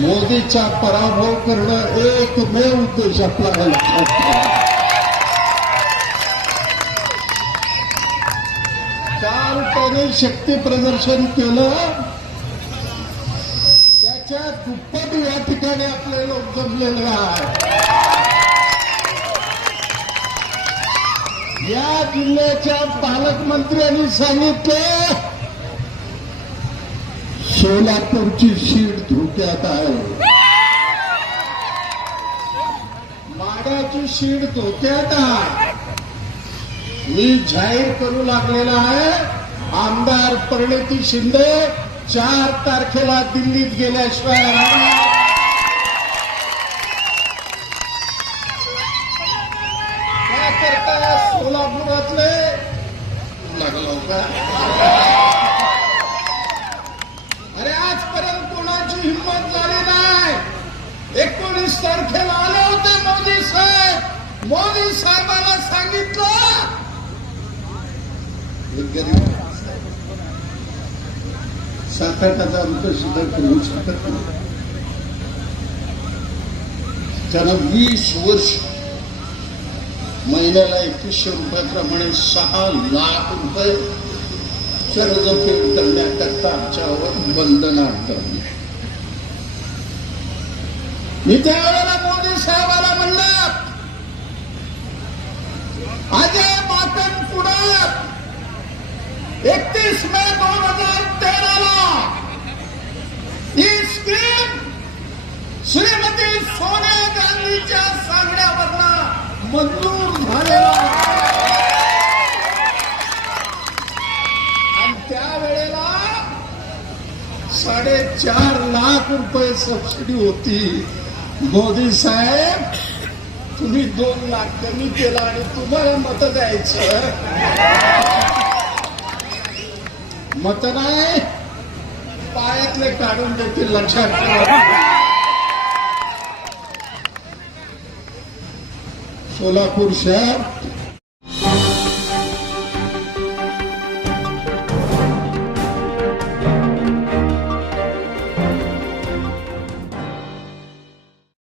मोदीचा पराभव करणं एकमेव उद्देश आपला लक्षात काल त्याने शक्ती प्रदर्शन केलं त्याच्या दुप्पट या ठिकाणी आपले लोक जमलेले आहे या जिल्ह्याच्या पालकमंत्र्यांनी सांगितलं सोलापूरची शीट धोक्यात आहे. माडाची सीट धोक्यात आहे. मी जाहीर करू लागलेला आहे आमदार परिणिती शिंदे चार तारखेला दिल्लीत गेल्याशिवाय राहणार त्याकरता सोलापुरातले? लागलो का? एकोणीस तारखेला आले होते मोदी साहेब. मोदी साहेबाला सांगितलं. सात आठ हजार रुपये सुद्धा करू शकत नाही. त्यानं वीस वर्ष महिन्याला एकवीसशे रुपयाप्रमाणे सहा लाख रुपये कर्ज फेड करण्याकरता आमच्यावर बंधन आणलं मी त्यावेळेला मोदी साहेबाला म्हणलं अजय मातन पुढे. एकतीस मे दोन हजार तेराला ही स्कीम श्रीमती सोनिया गांधीच्या सांगण्यावरनं मंजूर झालेला आणि त्यावेळेला साडेचार लाख रुपये सबसिडी होती. मोदी साहेब तुम्ही दोन लाख कमी केला आणि तुम्हाला मत द्यायचं मत नाही पायातले काढून देतील लक्षात ठेवा. सोलापूर शहर